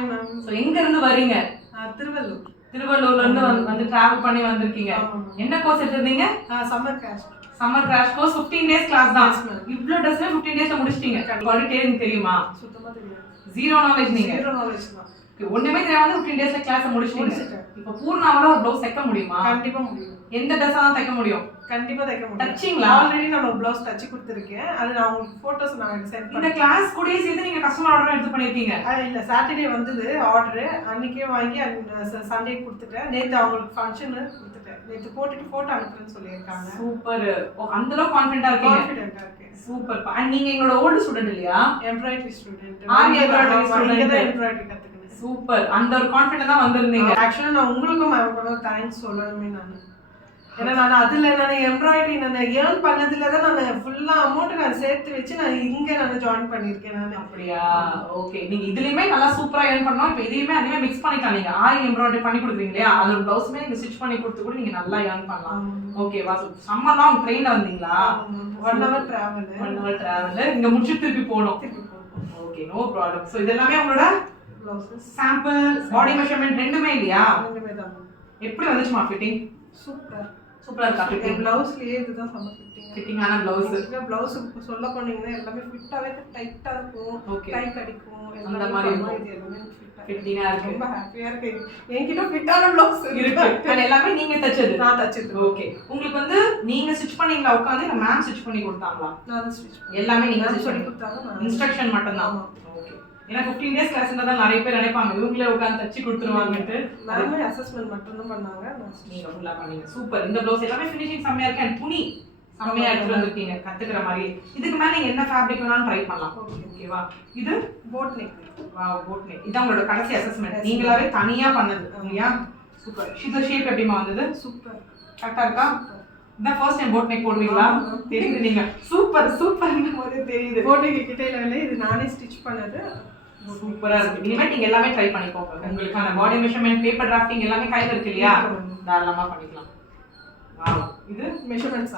Hi ma'am. So எங்க இருந்து வரீங்க? திருவள்ளூர். திருவள்ளூர்ல இருந்து வந்து டிராவல் பண்ணி வந்திருக்கீங்க. என்ன கோர்ஸ் எடுத்தீங்க? Summer crash. Summer crash course 15 days class தான். இவ்ளோ டேஸ்ல 15 டேஸ்ல முடிச்சிட்டீங்க. குவாலிட்டி தெரியுமா? சுத்தமா தெரியாது. ஜீரோ நாலேஜ் நீங்க. ஜீரோ நாலேஜ் தான். ஒண்ணுமே தெரியாம 15 டேஸ்ல கிளாஸ் முடிச்சிட்டீங்க. இப்போ பூர்ணாவால ஒரு ப்ளவுஸ் தைக்க முடியுமா? கண்டிப்பா முடியும். எந்த ட்ரெஸ்ஸா தான் தைக்க முடியும்? கண்டிப்பா தைக்க முடியும். தச்சிங்களா? ஆல்ரெடி நான் ப்ளவுஸ் தச்சு கொடுத்திருக்கேன். அது நான் உங்களுக்கு போட்டோஸ் நான் சென்ட் இந்த கிளாஸ் கூடயே சேர்த்து நீங்க கஸ்டமர் ஆர்டர் எடுத்து பண்ணிருக்கீங்க. இல்ல சாட்டர்டே வந்தது ஆர்டர். அன்னைக்கே வாங்கி சண்டே கொடுத்துட்டேன். நேத்து அவங்களுக்கு ஃபங்க்ஷன் கொடுத்துட்டேன். நேத்து போட்டுட்டு போட்டோ அனுப்புறேன்னு சொல்லியிருக்காங்க. சூப்பர். அந்த அளவுக்கு கான்ஃபிடென்ட்டா இருக்கீங்க. கான்ஃபிடென்ட்டா இருக்கேன். சூப்பர். அண்ட் நீங்க எங்களோட ஓல்ட் ஸ்டூடண்ட் இல்லையா? Embroidery student. Embroidery student. Embroidery கத்துக்கிட்டேன். சூப்பர். அந்த ஒரு கான்ஃபிடென்ட் தான் வந்திருந்தீங்க. ஆக்சுவலா நான் உங்களுக்கும் மேம் தேங்க்ஸ் சொல்லணுமே நான். ஏன்னா நான் எம்ப்ராய்டரி நான் ஏர்ன் பண்ணதுல தான் நான் ஃபுல்லா அமௌண்ட் நான் சேர்த்து வச்சு நான் இங்க நான் ஜாயின் பண்ணிருக்கேன் நான். அப்படியா? ஓகே. நீங்க இதுலயுமே நல்லா சூப்பரா ஏர்ன் பண்ணலாம். இப்போ இதையுமே அதுவே மிக்ஸ் பண்ணிக்கலாம். நீங்க ஆரி எம்ப்ராய்டரி பண்ணி கொடுக்குறீங்க இல்லையா? அது ஒரு ப்ளவுஸ்மே நீங்க ஸ்டிச் பண்ணி கொடுத்து கூட நீங்க நல்லா ஏர்ன் பண்ணலாம். ஓகேவா? சம்மர் லாங் ட்ரெயின்ல வந்தீங்களா? 1 hour travel. 1 hour travel. இங்க முடிச்சு திருப்பி போணும். Okay, no problem. சோ இதெல்லாம் உங்களோட ப்ளவுஸ் சாம்பிள் பாடி மெஷர்மென்ட் ரெண்டுமே இல்லையா? ரெண்டுமே தான். எப்படி வந்துச்சுமா ஃபிட்டிங்? சூப்பர். சூப்பரா இருக்கா ஃபிட்டிங்? ப்ளவுஸ்லயே இதுதான் சம ஃபிட்டிங். ஃபிட்டிங்கான ப்ளவுஸ். இந்த ப்ளவுஸ் சொல்ல போனீங்கன்னா எல்லாமே ஃபிட்டாவே டைட்டா இருக்கும். கை கடிக்கும். அந்த மாதிரி இது எல்லாமே ஃபிட்டிங்கா இருக்கு. ரொம்ப ஹாப்பியா இருக்கு. என்கிட்ட ஃபிட்டான ப்ளவுஸ் இருக்கு. அது எல்லாமே நீங்க தச்சது? நான் தச்சது. ஓகே. உங்களுக்கு வந்து நீங்க ஸ்டிட்ச் பண்ணீங்களா உட்கார்ந்து இல்ல மேம் ஸ்டிட்ச் பண்ணி கொடுத்தாங்களா? நான் ஸ்டிட்ச் எல்லாமே நீங்க சொல்லி கொடுத்தாங்க. இன்ஸ்ட்ரக்ஷன் மட்டும் தான். ஓகே. ஏன்னா 15 டேஸ் கிளாஸ்ல தான் நிறைய பேர் நினைப்பாங்க இவங்களே உட்கார்ந்து தச்சு கொடுத்துருவாங்கன்னு. நார்மல் அசஸ்மென்ட் மட்டும் தான் பண்ணாங்க. நீங்க ஃபுல்லா பண்ணீங்க. சூப்பர். இந்த ப்ளவுஸ் எல்லாமே ஃபினிஷிங் செம்மையா இருக்கு. அண்ட் துணி செம்மையா எடுத்து வந்திருக்கீங்க கத்துக்கிற மாதிரி. இதுக்கு மேல நீங்க என்ன ஃபேப்ரிக் வேணாலும் ட்ரை பண்ணலாம். ஓகேவா? இது boat neck. Wow, boat neck. இதான் உங்களோட கடைசி அசஸ்மென்ட். நீங்களாவே தனியா பண்ணது இல்லையா? சூப்பர். இந்த ஷேப் எப்படிமா வந்தது? சூப்பர். கரெக்ட்டா இருக்கா? இந்த ஃபர்ஸ்ட் டைம் போட் நெக் போடுவீங்களா? தெரியுது நீங்க. சூப்பர் சூப்பர்னு போதே தெரியுது. போட் நெக் கிட்ட இல்ல, இது நானே ஸ்டிட்ச் பண்ணது. சூப்பரா இருக்கு. இனிமே நீங்க எல்லாமே ட்ரை பண்ணிக்கோங்க. உங்களுக்கான பாடி மெஷர்மென்ட், பேப்பர் டிராஃப்டிங் எல்லாமே கையில இருக்கு இல்லையா? தாராளமா பண்ணிக்கலாம். வாவ். இது மெஷர்மென்ட்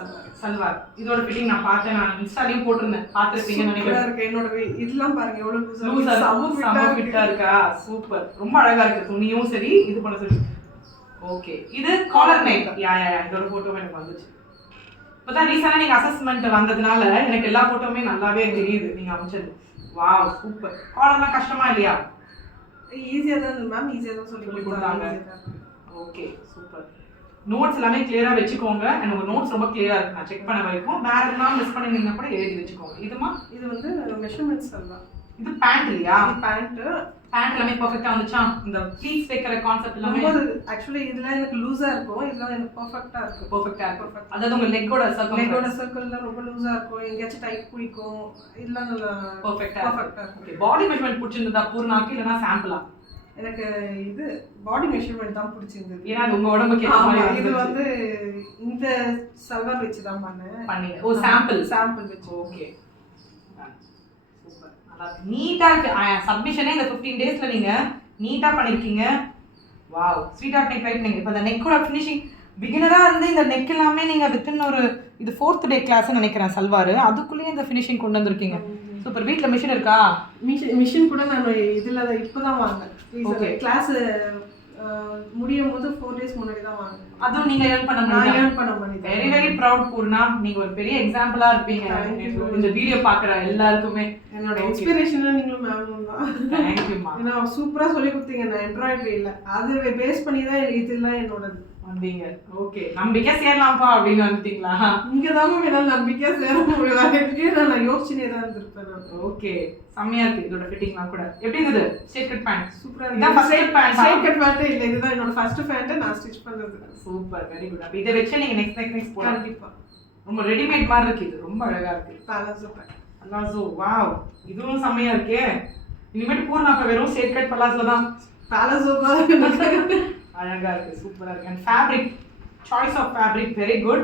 சல்வார். இதோட ஃபிட்டிங் நான் பார்த்தேன். நான் இன்ஸ்டாலயும் போட்டிருந்தேன். பார்த்திருப்பீங்கன்னு நினைக்கிறேன். இருக்கு. என்னோட இதெல்லாம் பாருங்க எவ்வளவு லூசா ஃபிட்டா இருக்கா? சூப்பர். ரொம்ப அழகா இருக்கு. துணியும் சரி, இது பண்ண சரி. ஓகே. இது காலர் நெக். யா இதோட போட்டோ எனக்கு வந்துச்சு. இப்பதான் ரீசனா நீங்க அசஸ்மென்ட் வந்ததுனால எனக்கு எல்லா போட்டோமே நல்லாவே தெரியுது நீங்க அமைச்சது. Wow, super. காலர்லாம் கஷ்டமா இல்லையா? ஈஸியா தான் மேம். ஈஸியா தான் சொல்லி கொடுத்தாங்க. Okay, super. நோட்ஸ் எல்லாமே கிளியரா வெச்சுக்கோங்க. and உங்க நோட்ஸ் ரொம்ப கிளியரா இருக்கு. நான் செக் பண்ண வரைக்கும் வேற எதுனா மிஸ் பண்ணிருந்தீங்கன்னா கூட எழுதி வெச்சுக்கோங்க. இதுமா இது வந்து மெஷர்மென்ட்ஸ் எல்லாம். இது பேண்ட் இல்லையா? பேண்ட் எல்லாமே பெர்ஃபெக்ட்டா வந்துச்சா? இந்த ப்ளீட்ஸ் வைக்கிற கான்செப்ட் எல்லாமே एक्चुअली இதெல்லாம் எனக்கு லூசா இருக்கும். இதெல்லாம் எனக்கு பெர்ஃபெக்ட்டா இருக்கு. பெர்ஃபெக்ட்டா இருக்கு. அதாவது உங்க லெக்கோட சர்க்கிள்ல ரொம்ப லூசா இருக்கும். எங்கயாச்சும் டைட் பிடிக்கும். இதெல்லாம் நல்லா பெர்ஃபெக்ட்டா இருக்கு. ஓகே. பாடி மெஷர்மென்ட் பிடிச்சிருந்தா பூர்ணாக்கு இல்லனா சாம்பிளா? எனக்கு இது பாடி மெஷர்மென்ட் தான் பிடிச்சிருந்தது. ஏன்னா அது உங்க உடம்புக்கு ஏத்த மாதிரி. இது வந்து இந்த சல்வார் வெச்சு தான் பண்ணீங்க. ஓ, சாம்பிள் வெச்சு. ஓகே. சூப்பர். நல்லா நீட்டா இருக்கு. சப்மிஷனே இந்த 15 டேஸ்ல நீங்க நீட்டா பண்ணிருக்கீங்க. Wow, sweet art neck right. நீங்க இப்ப அந்த நெக்கோட ஃபினிஷிங் பிகினரா இருந்து இந்த நெக் எல்லாமே நீங்க வித்தின் ஒரு இது 4th டே கிளாஸ் நினைக்கிறேன் சல்வார். அதுக்குள்ளேயே இந்த ஃபினிஷிங் கொண்டு வந்திருக்கீங்க. சூப்பர். வீட்ல மிஷின் இருக்கா? மிஷின் கூட நான் இதுல இப்பதான் வாங்கினேன். கிளாஸ் முடியும் போது 4 டேஸ் முன்னாடி தான் வாங்கினேன். அதுவும் நீங்க ஏர்ன் பண்ண முடியும். Very very proud Poorna. நீங்க ஒரு பெரிய எக்ஸாம்பிளா இருப்பீங்க இந்த வீடியோ பாக்குற எல்லாருக்குமே. என்னோட இன்ஸ்பிரேஷன் நீங்களும் மேமும் தான். थैंक यू மா. ஏன்னா சூப்பரா சொல்லி கொடுத்தீங்க. நான் எம்ப்ராய்டரி இல்ல, அது பேஸ் பண்ணி தான் இதெல்லாம் என்னோடது வந்தீங்க. ஓகே. நம்பிக்கை சேரலாம்ப்பா அப்படின்னு வந்துட்டீங்களா? இங்க தான் என்னால நம்பிக்கை சேர முடியல. நான் யோசிச்சுனே தான் இருந்திருப்பேன். ஓகே. செம்மையா இருக்கு. இதோட ஃபிட்டிங்லாம் கூட எப்படி இருந்தது? ஸ்ட்ரைட் கட் பேண்ட் சூப்பரா இருக்கு. இதான் first pant. Straight cut pant இல்ல, இதுதான் என்னோட ஃபர்ஸ்ட் பேண்ட் நான் ஸ்டிட்ச் பண்றது. சூப்பர். Very good. அப்ப இத வெச்சு நீங்க நெக்ஸ்ட் போலாம். கண்டிப்பா. ரொம்ப ரெடிமேட் மாதிரி இருக்கு. இது ரொம்ப அழகா இருக்கு. பாலாசோ பேண்ட். பலாசோ. வாவ், இதுவும் செம்மையா இருக்கே. இனிமேட்டு பூர்ணா அப்ப வெறும் ஸ்ட்ரைட் கட் பலாசோ தான். பாலாசோ அழகா இருக்கு. சூப்பரா இருக்கு. and fabric choice of fabric very good.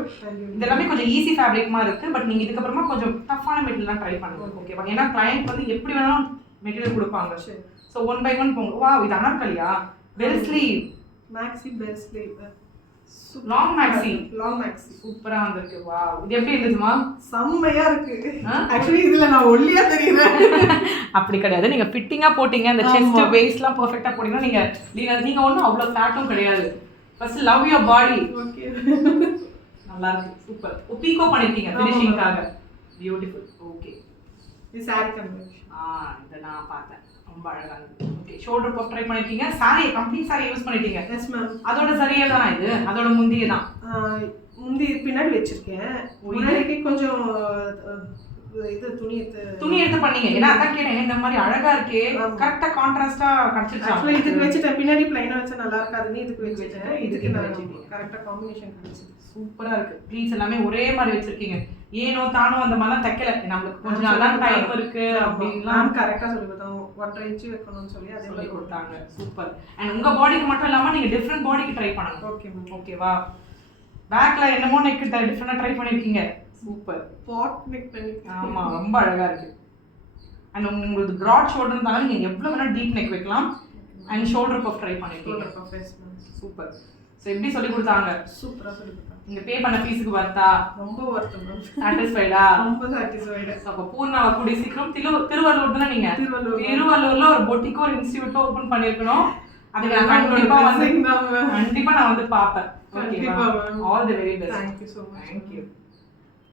இதெல்லாம் கொஞ்சம் ஈஸி ஃபேப்ரிக் மாதிரி இருக்கு. பட் நீங்க இதுக்கு அப்புறமா கொஞ்சம் டஃப்பான மெட்டீரியல்லாம் ட்ரை பண்ணுங்க. ஓகேவா? ஏன்னா கிளையன்ட் வந்து எப்படி வேணாலும் மெட்டீரியல் கொடுப்பாங்க. சோ 1 by 1 போங்க. வாவ், இது அனார்கலியா? Bell sleeve. Maxi bell sleeve. Long maxi long maxi சூப்பரா வந்திருக்கு. வாவ், இது எப்படி இருந்துச்சுமா? செம்மையா இருக்கு. ஆக்சுவலி இதுல நான் ஒல்லியா தெரியுறேன். அப்படி கிடையாது, நீங்க ஃபிட்டிங்கா போட்டீங்க, அந்த செஸ்ட் வெயிஸ்ட்லாம் பெர்ஃபெக்ட்டா போட்டீங்கன்னா நீங்க ஒன்றும் அவ்வளோ ஃபேட்டும் கிடையாது. First love your body. Okay, நல்லா இருக்கு, சூப்பர். பீக்கோ பண்ணிருக்கீங்க ஃபினிஷிங்காக. பியூட்டிஃபுல். ஓகே, இது சாரி கம்பெனி. இதை நான் பார்த்தேன், ரொம்ப அழகா இருக்கு. ஓகே, ஷோல்டர் பஃப் ட்ரை பண்ணிருக்கீங்க. சாரி கம்ப்ளீட் சாரி யூஸ் பண்ணிட்டீங்க. Yes ma'am. அதோட சரியே தான் இது, அதோட முந்தியே தான். முந்தி பின்னாடி வச்சிருக்கேன். முன்னாடிக்கு கொஞ்சம் இது துணி எடுத்து பண்ணீங்க. ஏன்னா அதான் கேட்டேன், இந்த மாதிரி அழகா இருக்கே, கரெக்டா கான்ட்ராஸ்டா கிடைச்சிருச்சு. ஆக்சுவலி இதுக்கு வச்சிட்டேன், பின்னாடி ப்ளைனா வச்சா நல்லா இருக்காதுன்னு இதுக்கு வச்சிட்டேன். இதுக்கு நான் கரெக்டா காம்பினேஷன் கிடைச்சிது. சூப்பரா இருக்கு. ப்ளீஸ் எல்லாமே ஒரே மாதிரி வச்சிருக்கீங்க. ஏனோ தானோ அந்த மாதிரிலாம் தைக்கல. நம்மளுக்கு கொஞ்சம் நல்லா டைம் இருக்கு அப்படின்லாம் கரெக்டா சொல்லி கொடுத்தாங்க. 1.5 இன்ச் வைக்கணும்னு சொல்லி அதே மாதிரி கொடுத்தாங்க. சூப்பர். அண்ட் உங்க பாடிக்கு மட்டும் இல்லாம நீங்க டிஃபரெண்ட் பாடிக்கு ட்ரை பண்ணணும். Okay ma'am. ஓகேவா? பேக்ல என்னமோ நெக் டிஃபரெண்டா ட்ரை பண்ணிருக்கீங்க. சூப்பர். பாட் நெக் பண்ணி. ஆமா, ரொம்ப அழகா இருக்கு. அண்ட் உங்களுக்கு பிராட் ஷோல்டர்னால நீங்க எவ்வளவு வேணா டீப் நெக் வைக்கலாம். அண்ட் ஷோல்டர் பஃப் ட்ரை பண்ணிருக்கீங்க. சூப்பர். சோ எப்படி சொல்லி கொடுத்தாங்க? சூப்பரா சொல்லி கொடுத்தாங்க. நீங்க பே பண்ண ஃபீஸ்க்கு வர்த்தா? ரொம்ப வர்த்தம் மேம். சாட்டிஸ்ஃபைடா? ரொம்ப சாட்டிஸ்ஃபைடா. அப்ப பூர்ணாவ கூடி சீக்கிரம் திருவள்ளூர் தானே நீங்க? திருவள்ளூர்ல ஒரு பொட்டிக்கோ ஒரு இன்ஸ்டிடியூட் ஓபன் பண்ணிருக்கணும். அது நான் கண்டிப்பா நான் வந்து பாப்பேன். ஓகேவா? All the very best. Thank you so much. Thank you.